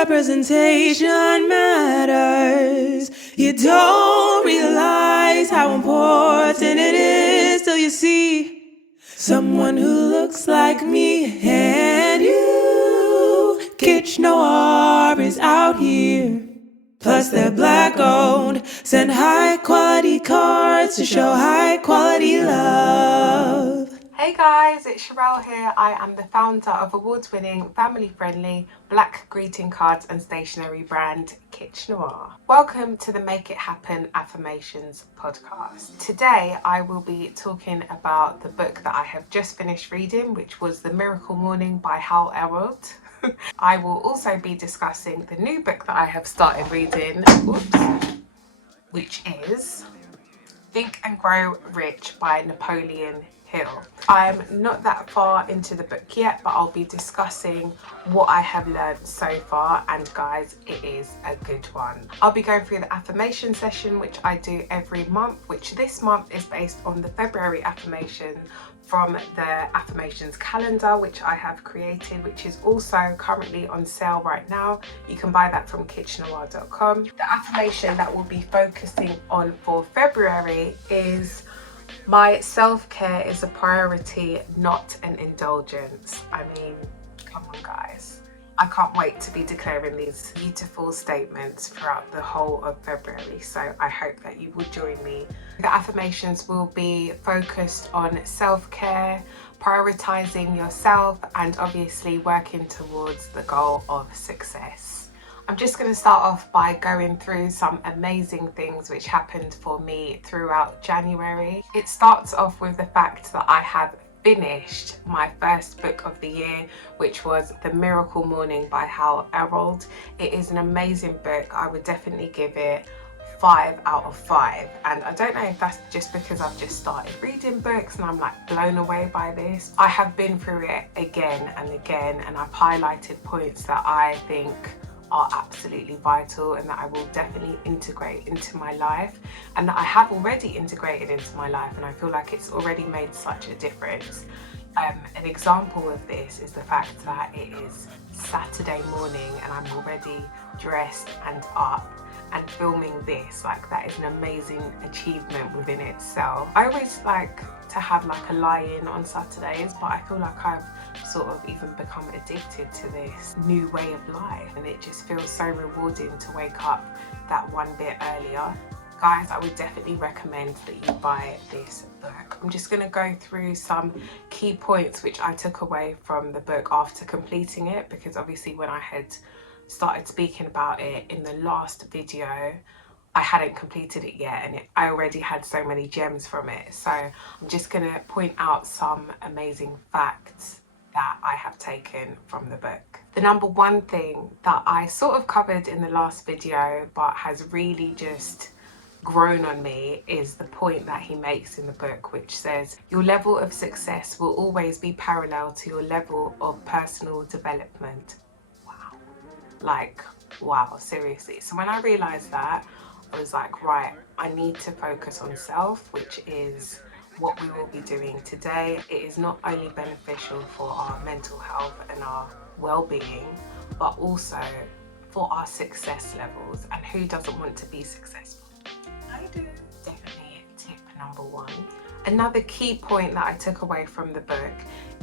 representation matters. You don't realize how important it is till you see someone who looks like me and you. Kitsch Noir is out here. Plus they're black owned. Send high quality cards to show high quality love. Hey guys, it's Sherelle here. I am the founder of award-winning, family-friendly black greeting cards and stationery brand Kitsch Noir. Welcome to the Make It Happen Affirmations podcast. Today I will be talking about the book that I have just finished reading, which was The Miracle Morning by Hal Elrod. I will also be discussing the new book that I have started reading, which is Think and Grow Rich by Napoleon Hill. I'm not that far into the book yet, but I'll be discussing what I have learned so far, and guys, it is a good one. I'll be going through the affirmation session, which I do every month, which this month is based on the February affirmation from the Affirmations calendar, which I have created, which is also currently on sale right now. You can buy that from kitschnoir.com. The affirmation that we'll be focusing on for February is: my self-care is a priority, not an indulgence. I mean, come on guys. I can't wait to be declaring these beautiful statements throughout the whole of February, so I hope that you will join me. The affirmations will be focused on self-care, prioritizing yourself, and obviously working towards the goal of success. I'm just going to start off by going through some amazing things which happened for me throughout January. It starts off with the fact that I have finished my first book of the year, which was The Miracle Morning by Hal Elrod. It is an amazing book. I would definitely give it 5 out of 5, and I don't know if that's just because I've just started reading books and I'm like blown away by this. I have been through it again and again, and I've highlighted points that I think are absolutely vital and that I will definitely integrate into my life, and that I have already integrated into my life, and I feel like it's already made such a difference. An example of this is the fact that it is Saturday morning and I'm already dressed and up and filming this. Like, that is an amazing achievement within itself. I always like to have like a lie-in on Saturdays, but I feel like I've sort of even become addicted to this new way of life, and it just feels so rewarding to wake up that one bit earlier. Guys, I would definitely recommend that you buy this book. I'm just going to go through some key points which I took away from the book after completing it, because obviously when I had started speaking about it in the last video, I hadn't completed it yet, and I already had so many gems from it. So I'm just going to point out some amazing facts that I have taken from the book. The number one thing that I sort of covered in the last video but has really just grown on me is the point that he makes in the book, which says your level of success will always be parallel to your level of personal development. Wow. Like, wow, seriously. So when I realized that, I was like, right, I need to focus on self, which is what we will be doing today. It is not only beneficial for our mental health and our well-being, but also for our success levels. And who doesn't want to be successful? I do. Definitely tip number one. Another key point that I took away from the book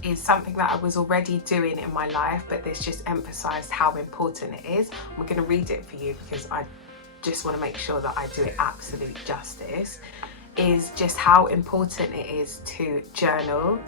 is something that I was already doing in my life, but this just emphasized how important it is. I'm going to read it for you because I just want to make sure that I do it absolute justice. Is just how important it is to journal.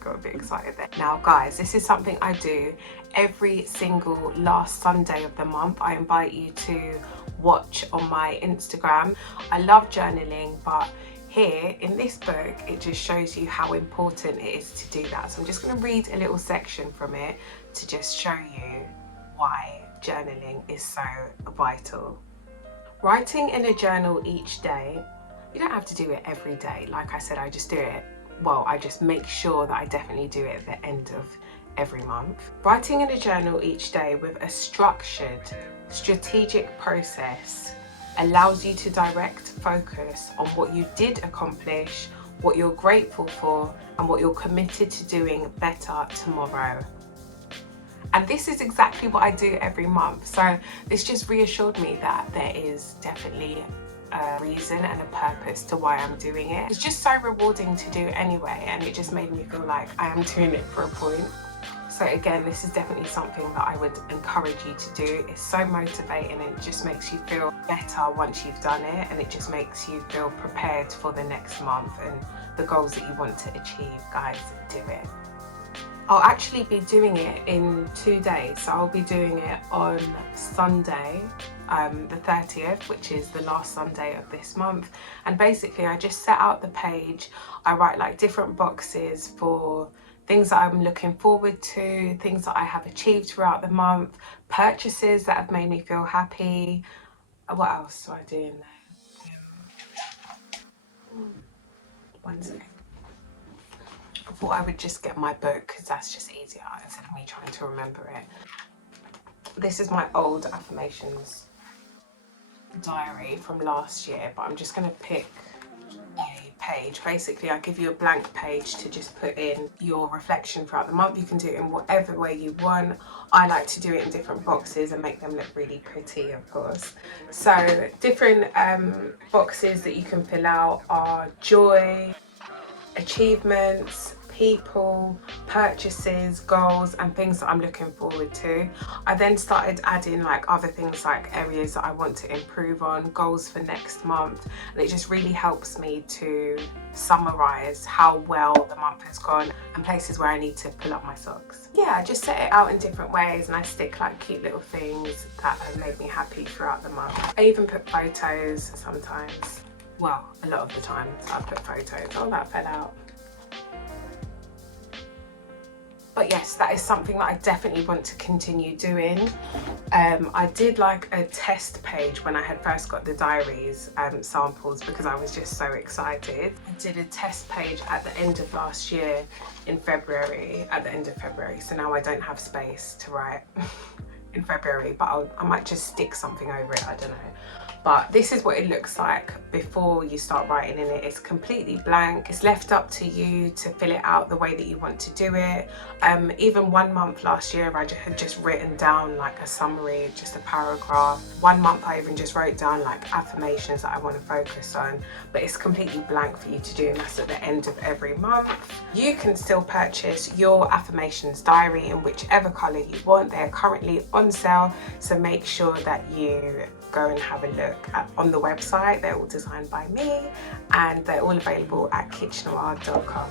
Got a bit excited there. Now guys, this is something I do every single last Sunday of the month. I invite you to watch on my Instagram. I love journaling, but here in this book it just shows you how important it is to do that. So I'm just going to read a little section from it to just show you why journaling is so vital. Writing in a journal each day. You don't have to do it every day. Like I said, I just do it, well, I just make sure that I definitely do it at the end of every month. Writing in a journal each day with a structured, strategic process allows you to direct focus on what you did accomplish, what you're grateful for, and what you're committed to doing better tomorrow. And this is exactly what I do every month. So this just reassured me that there is definitely a reason and a purpose to why I'm doing it. It's just so rewarding to do anyway, and it just made me feel like I am doing it for a point. So again, this is definitely something that I would encourage you to do. It's so motivating, and it just makes you feel better once you've done it, and it just makes you feel prepared for the next month and the goals that you want to achieve. Guys, do it. I'll actually be doing it in 2 days. So I'll be doing it on Sunday, the 30th, which is the last Sunday of this month. And basically I just set out the page. I write like different boxes for things that I'm looking forward to, things that I have achieved throughout the month, purchases that have made me feel happy. What else do I do in there? One second. I thought I would just get my book because that's just easier instead of me trying to remember it. This is my old affirmations diary from last year, but I'm just going to pick a page. Basically, I give you a blank page to just put in your reflection throughout the month. You can do it in whatever way you want. I like to do it in different boxes and make them look really pretty, of course. So different boxes that you can fill out are joy, achievements, people, purchases, goals, and things that I'm looking forward to. I then started adding like other things, like areas that I want to improve on, goals for next month, and it just really helps me to summarize how well the month has gone and places where I need to pull up my socks. Yeah, I just set it out in different ways, and I stick like cute little things that have made me happy throughout the month. I even put photos sometimes. Well, a lot of the time I put photos. Oh, that fell out. But yes, that is something that I definitely want to continue doing. I did like a test page when I had first got the diaries samples because I was just so excited. I did a test page at the end of last year in February, so now I don't have space to write in February, but I might just stick something over it, I don't know. But this is what it looks like before you start writing in it. It's completely blank. It's left up to you to fill it out the way that you want to do it. Even 1 month last year, I had just written down like a summary, just a paragraph. 1 month I even just wrote down like affirmations that I want to focus on, but it's completely blank for you to do, and that's at the end of every month. You can still purchase your affirmations diary in whichever color you want. They're currently on sale, so make sure that you go and have a look on the website. They're all designed by me, and they're all available at kitchnoir.com.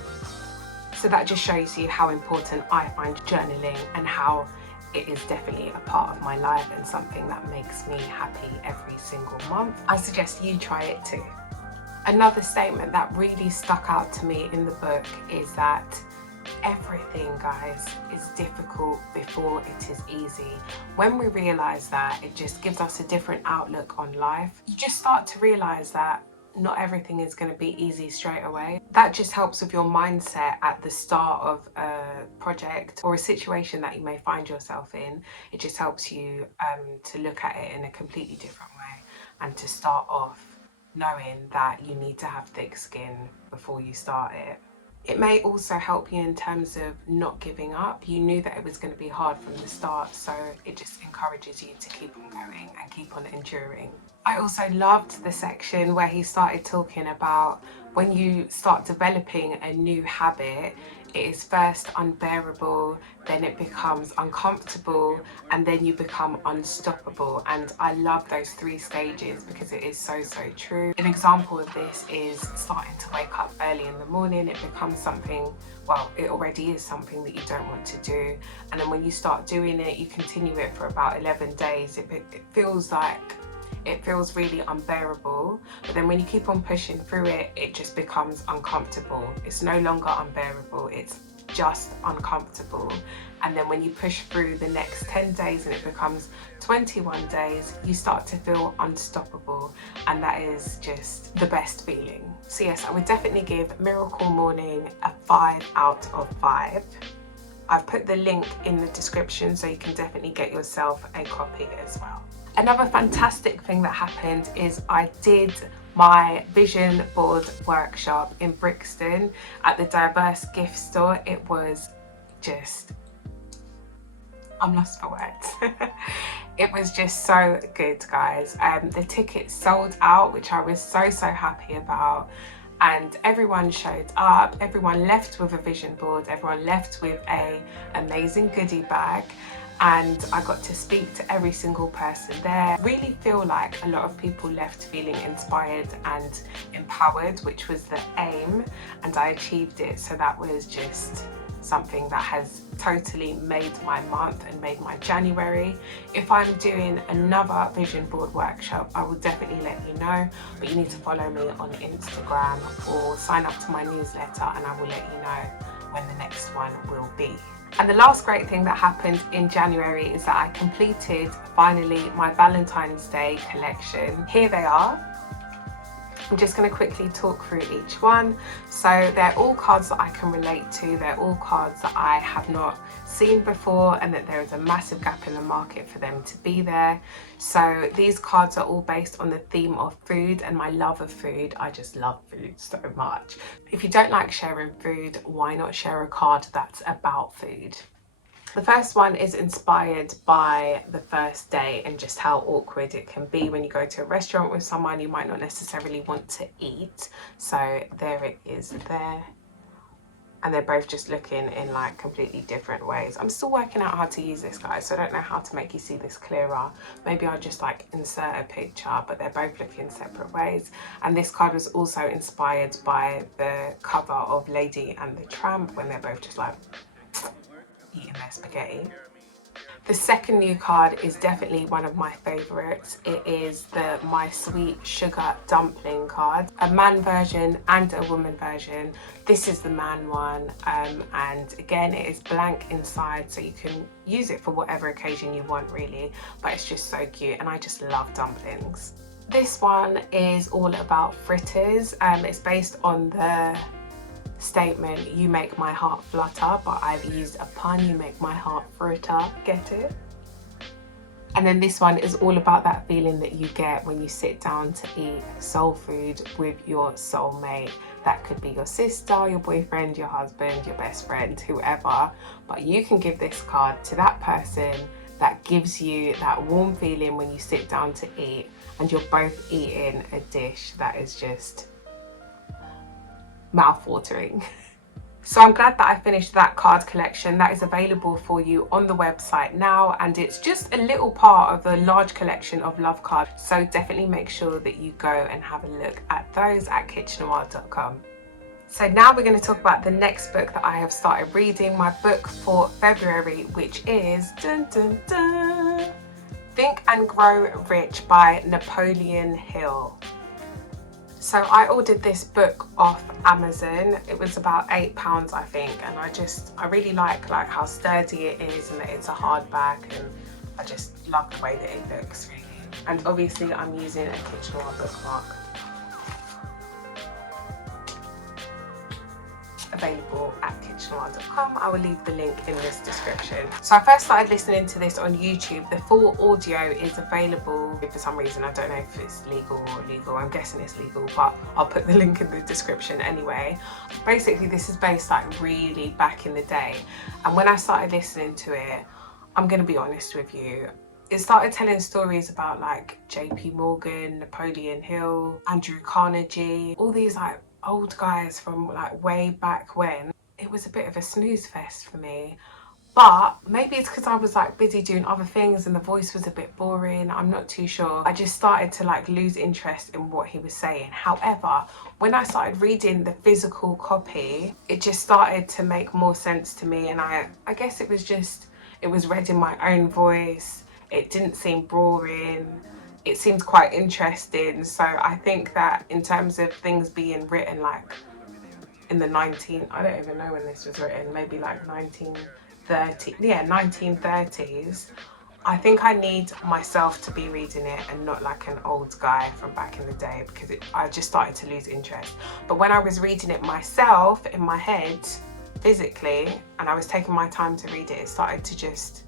So that just shows you how important I find journaling and how it is definitely a part of my life and something that makes me happy every single month. I suggest you try it too. Another statement that really stuck out to me in the book is that everything, guys, is difficult before it is easy. When we realize that, it just gives us a different outlook on life. You just start to realize that not everything is going to be easy straight away. That just helps with your mindset at the start of a project or a situation that you may find yourself in. It just helps you to look at it in a completely different way and to start off knowing that you need to have thick skin before you start it. It may also help you in terms of not giving up. You knew that it was going to be hard from the start, so it just encourages you to keep on going and keep on enduring. I also loved the section where he started talking about when you start developing a new habit, it is first unbearable, then it becomes uncomfortable, and then you become unstoppable. And I love those 3 stages because it is so true. An example of this is starting to wake up early in the morning. It becomes something, well, it already is something that you don't want to do. And then when you start doing it, you continue it for about 11 days. It feels really unbearable, but then when you keep on pushing through it, it just becomes uncomfortable. It's no longer unbearable, it's just uncomfortable. And then when you push through the next 10 days and it becomes 21 days, you start to feel unstoppable, and that is just the best feeling. So yes, I would definitely give Miracle Morning a 5 out of 5. I've put the link in the description so you can definitely get yourself a copy as well. Another fantastic thing that happened is I did my vision board workshop in Brixton at the Diverse Gift Store. It was just I'm lost for words. It was just so good, guys. The tickets sold out, which I was so happy about. And everyone showed up, everyone left with a vision board, everyone left with a amazing goodie bag, and I got to speak to every single person there. Really feel like a lot of people left feeling inspired and empowered, which was the aim, and I achieved it. So that was just something that has totally made my month and made my January. If I'm doing another vision board workshop, I will definitely let you know, but you need to follow me on Instagram or sign up to my newsletter, and I will let you know when the next one will be. And the last great thing that happened in January is that I completed finally my Valentine's Day collection. Here they are. I'm just going to quickly talk through each one. So they're all cards that I can relate to. They're all cards that I have not seen before, and that there is a massive gap in the market for them to be there. So these cards are all based on the theme of food and my love of food. I just love food so much. If you don't like sharing food, why not share a card that's about food? The first one is inspired by the first date and just how awkward it can be when you go to a restaurant with someone you might not necessarily want to eat. So there it is there. And they're both just looking in like completely different ways. I'm still working out how to use this, guys, so I don't know how to make you see this clearer. Maybe I'll just like insert a picture, but they're both looking separate ways. And this card was also inspired by the cover of Lady and the Tramp, when they're both just like eating their spaghetti. The second new card is definitely one of my favourites. It is the My Sweet Sugar Dumpling card, a man version and a woman version. This is the man one, and again it is blank inside, so you can use it for whatever occasion you want really, but it's just so cute and I just love dumplings. This one is all about fritters. It's based on the statement, you make my heart flutter, but I've used a pun, you make my heart fritter. Get it? And then this one is all about that feeling that you get when you sit down to eat soul food with your soulmate. That could be your sister, your boyfriend, your husband, your best friend, whoever, but you can give this card to that person that gives you that warm feeling when you sit down to eat and you're both eating a dish that is just mouth-watering. So I'm glad that I finished that card collection. That is available for you on the website now, and it's just a little part of the large collection of love cards, so definitely make sure that you go and have a look at those at kitschnoir.com. So now we're going to talk about the next book that I have started reading, my book for February, which is dun, dun, dun, Think and Grow Rich by Napoleon Hill. So I ordered this book off Amazon. It was about £8, I think, and I really like how sturdy it is and that it's a hardback, and I just love the way that it looks really. And obviously I'm using a Kitchener bookmark. Available at kitschnoir.com. I will leave the link in this description. So I first started listening to this on YouTube. The full audio is available. For some reason, I don't know if it's legal or illegal. I'm guessing it's legal, but I'll put the link in the description anyway. Basically, this is based like really back in the day. And when I started listening to it, I'm going to be honest with you, it started telling stories about like JP Morgan, Napoleon Hill, Andrew Carnegie, all these like old guys from like way back when. It was a bit of a snooze fest for me, but maybe it's because I was like busy doing other things and the voice was a bit boring. I'm not too sure. I just started to like lose interest in what he was saying. However, when I started reading the physical copy, it just started to make more sense to me, and I guess it was read in my own voice. It didn't seem boring. It seemed quite interesting. So I think that in terms of things being written like in the I don't even know when this was written, maybe like 1930s, I think I need myself to be reading it and not like an old guy from back in the day, because I just started to lose interest. But when I was reading it myself in my head physically, and I was taking my time to read it, it started to just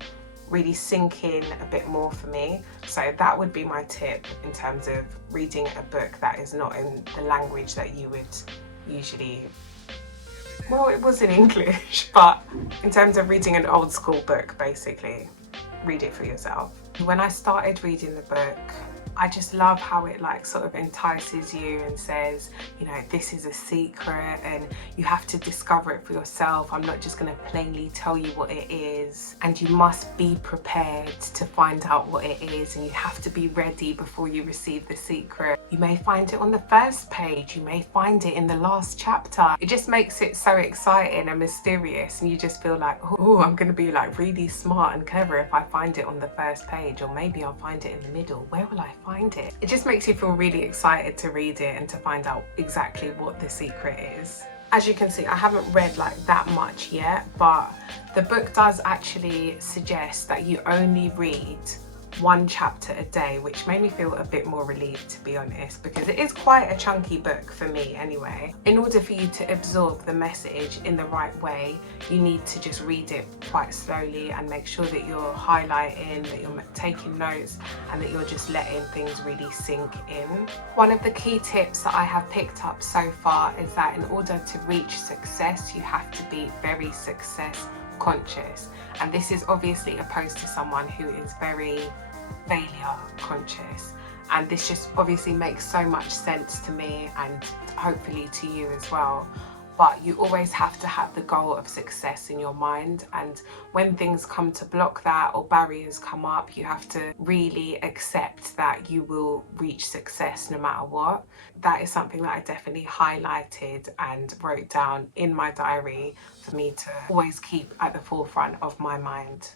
really sink in a bit more for me. So that would be my tip in terms of reading a book that is not in the language that you would usually, well, it was in English, but in terms of reading an old school book basically. read it for yourself. When I started reading the book, I just love how it like sort of entices you and says, you know, this is a secret and you have to discover it for yourself. I'm not just going to plainly tell you what it is, and you must be prepared to find out what it is, and you have to be ready before you receive the secret. You may find it on the first page, you may find it in the last chapter. It just makes it so exciting and mysterious, and you just feel like, oh, I'm going to be like really smart and clever if I find it on the first page, or maybe I'll find it in the middle. Where will I find it? It just makes you feel really excited to read it and to find out exactly what the secret is. As you can see, I haven't read like that much yet, but the book does actually suggest that you only read one chapter a day, which made me feel a bit more relieved, to be honest, because it is quite a chunky book for me anyway. In order for you to absorb the message in the right way, you need to just read it quite slowly and make sure that you're highlighting, that you're taking notes, and that you're just letting things really sink in. One of the key tips that I have picked up so far is that in order to reach success, you have to be very success conscious, and this is obviously opposed to someone who is very failure conscious, and this just obviously makes so much sense to me and hopefully to you as well. But you always have to have the goal of success in your mind, and when things come to block that or barriers come up, you have to really accept that you will reach success no matter what. That is something that I definitely highlighted and wrote down in my diary for me to always keep at the forefront of my mind.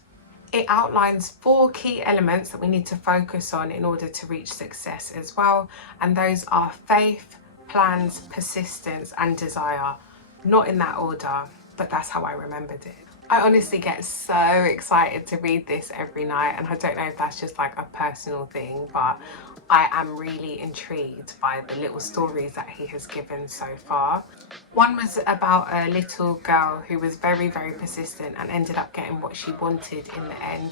It outlines 4 key elements that we need to focus on in order to reach success as well, and those are faith, plans, persistence, and desire. Not in that order, but that's how I remembered it. I honestly get so excited to read this every night, and I don't know if that's just like a personal thing, but I am really intrigued by the little stories that he has given so far. One was about a little girl who was very, very persistent and ended up getting what she wanted in the end.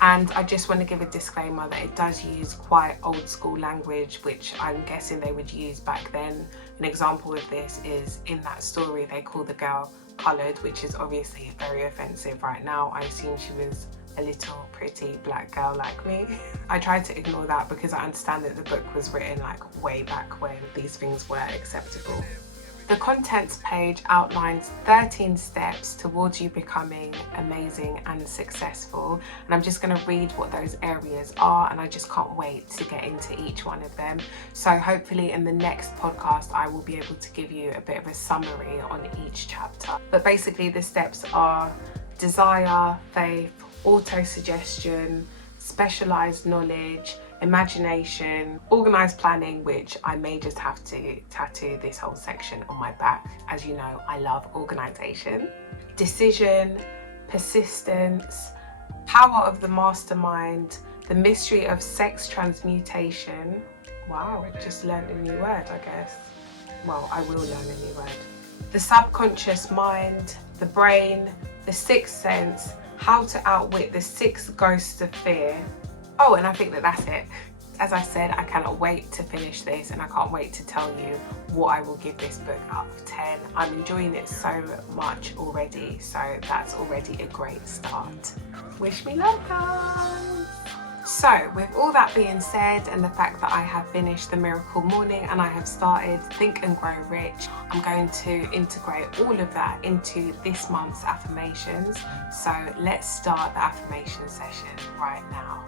And I just want to give a disclaimer that it does use quite old school language, which I'm guessing they would use back then. An example of this is in that story, they call the girl coloured, which is obviously very offensive right now. I assume she was a little pretty black girl like me. I tried to ignore that because I understand that the book was written like way back when these things were acceptable. The contents page outlines 13 steps towards you becoming amazing and successful, and I'm just going to read what those areas are, and I just can't wait to get into each one of them. So hopefully in the next podcast I will be able to give you a bit of a summary on each chapter. But basically the steps are desire, faith, auto-suggestion, specialised knowledge, imagination, organised planning, which I may just have to tattoo this whole section on my back. As you know, I love organisation. Decision, persistence, power of the mastermind, the mystery of sex transmutation. Wow, just learned a new word, I guess. Well, I will learn a new word. The subconscious mind, the brain, the sixth sense, how to outwit the 6 ghosts of fear. Oh, and I think that that's it. As I said, I cannot wait to finish this, and I can't wait to tell you what I will give this book out of 10. I'm enjoying it so much already, so that's already a great start. Wish me luck, guys! So, with all that being said, and the fact that I have finished The Miracle Morning and I have started Think and Grow Rich, I'm going to integrate all of that into this month's affirmations. So let's start the affirmation session right now.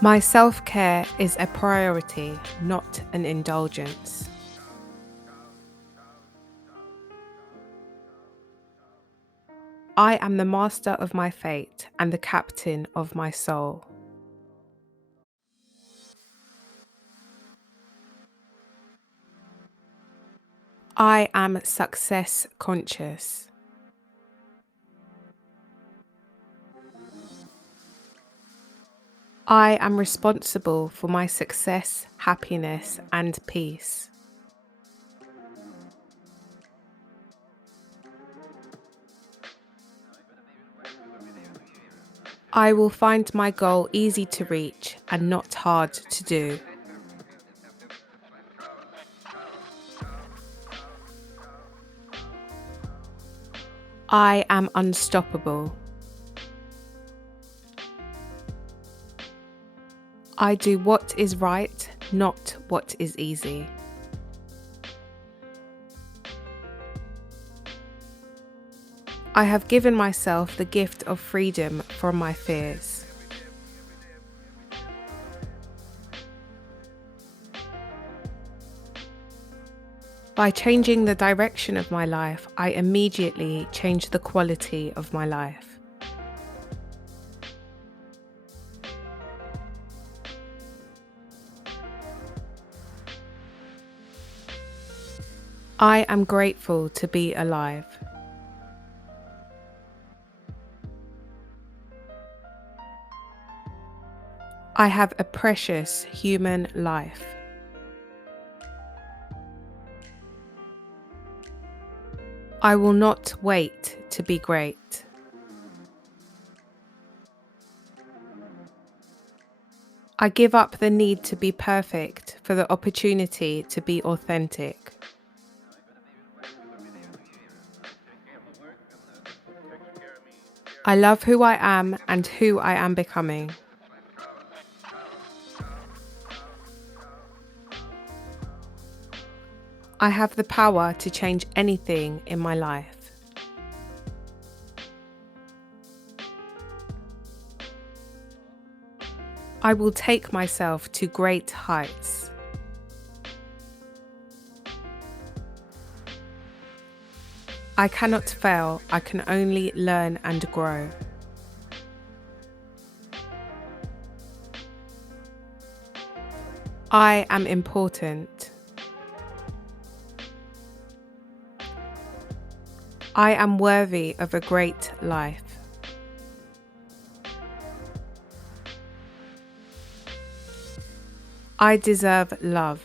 My self-care is a priority, not an indulgence. I am the master of my fate and the captain of my soul. I am success conscious. I am responsible for my success, happiness, and peace. I will find my goal easy to reach and not hard to do. I am unstoppable. I do what is right, not what is easy. I have given myself the gift of freedom from my fears. By changing the direction of my life, I immediately change the quality of my life. I am grateful to be alive. I have a precious human life. I will not wait to be great. I give up the need to be perfect for the opportunity to be authentic. I love who I am and who I am becoming. I have the power to change anything in my life. I will take myself to great heights. I cannot fail, I can only learn and grow. I am important. I am worthy of a great life. I deserve love.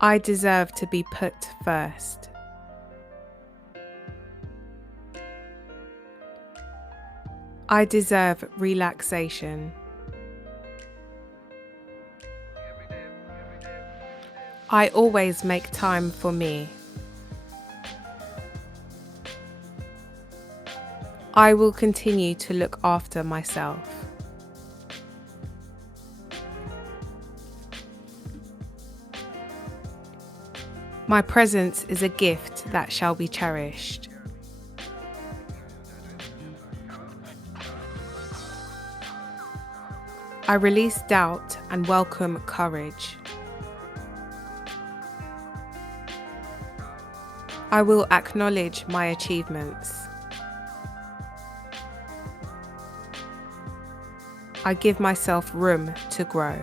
I deserve to be put first. I deserve relaxation. I always make time for me. I will continue to look after myself. My presence is a gift that shall be cherished. I release doubt and welcome courage. I will acknowledge my achievements. I give myself room to grow.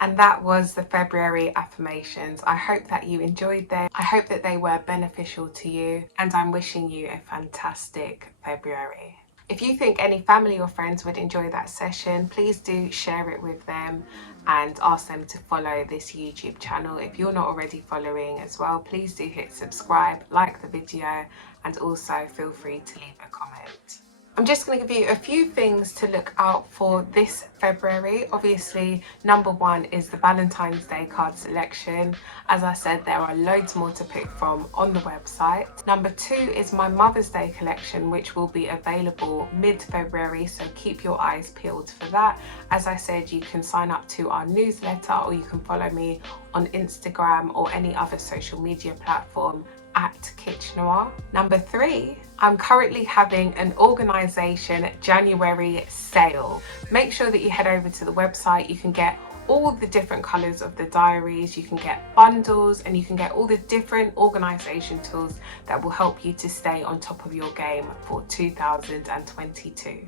And that was the February affirmations. I hope that you enjoyed them. I hope that they were beneficial to you, and I'm wishing you a fantastic February. If you think any family or friends would enjoy that session, please do share it with them and ask them to follow this YouTube channel. If you're not already following as well, please do hit subscribe, like the video, and also feel free to leave a comment. I'm just going to give you a few things to look out for this February. Obviously, number one is the Valentine's Day card selection. As I said, there are loads more to pick from on the website. Number two is my Mother's Day collection, which will be available mid-February, so keep your eyes peeled for that. As I said, you can sign up to our newsletter, or you can follow me on Instagram or any other social media platform at Kitchener. Number three, I'm currently having an organisation January sale. Make sure that you head over to the website. You can get all the different colours of the diaries, you can get bundles, and you can get all the different organisation tools that will help you to stay on top of your game for 2022.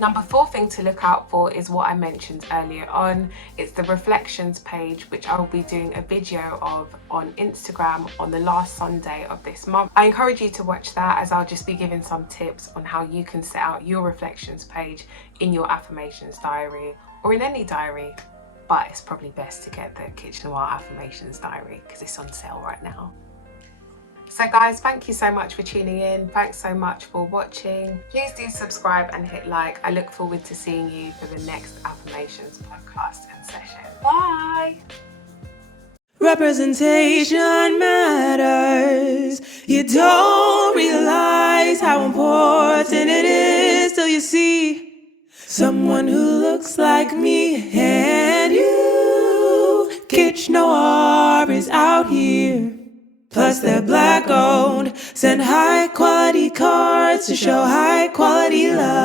Number four thing to look out for is what I mentioned earlier on. It's the reflections page, which I will be doing a video of on Instagram on the last Sunday of this month. I encourage you to watch that, as I'll just be giving some tips on how you can set out your reflections page in your affirmations diary, or in any diary, but it's probably best to get the Kitchener affirmations diary because it's on sale right now. So guys, thank you so much for tuning in. Thanks so much for watching. Please do subscribe and hit like. I look forward to seeing you for the next affirmations podcast and session. Bye. representation matters. You don't realize how important it is till you see someone who looks like me and you. Kitsch Noir is out here. Plus they're black owned. Send high quality cards to show high quality love.